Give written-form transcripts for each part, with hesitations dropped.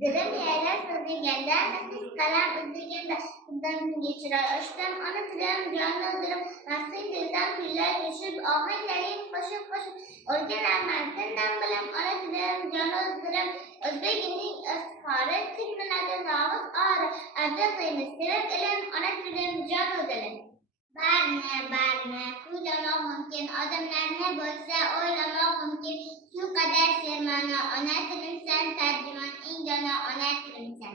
Dilim yerler sözlüğünde, nefis kalem üzerinde kızdan geçirer. Aşkım, ana dilim, canlı dilim, nasıl dilden güller geçip, ahayların koşup koşup, orgelenmen, senden bilem, ana dilim, canlı dilim, Özbekinin ıskarı, tıkmınadı namız ağrı, Azraqayını sevip ilim, ana dilim, canlı dilim. Barne, kuylamak mümkün, adamlar ne bolsa oylamak mümkün, şu kadar sermana, ana dilim sen tercüman, indana ana dilim sen.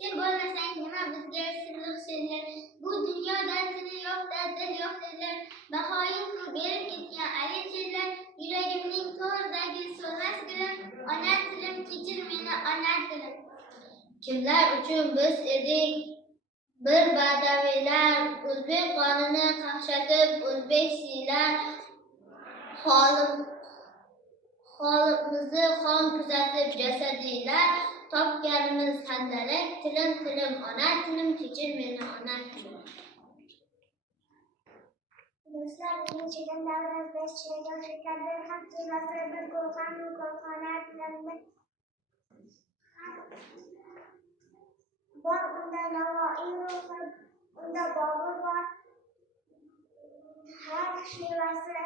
Sen bo'lmasan nima bizga sirliq she'rlar, bu dunyoda tili yo'q dil yo'q dedilar, bahoyim berib ketgan ali she'rlar, yuragimning to'ridagi so'lmas dilim, ona tilim kechir meni ona tilim. Kimlar uchun biz edik bir badaviylar, o'zbek qonini qaqshatib o'zbek siylar, holimizni xom kuzatib jasadiylar, topganimiz handalak, tilim ona tilim, kechir meni ona tilim. Do'stlar, birinchidan davra izlashchilarga yoshliklarda ham tuzlasa bir ko'rg'an ko'rxona tilimni bor, unda Navoiy ruhi, unda Bobur bor, har shevasi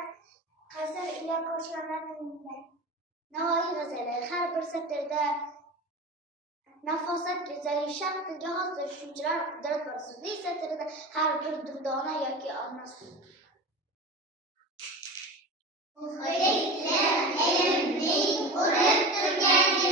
qasr ila qo'shiqlar tilimda. Navoiy g'azali har bir satrda nafosat go'zali sharq tilga xos tushunchalar qudrat bor. So'zli satrda har bir durdona yoki olmos. O'qiylik ilmning urib turgan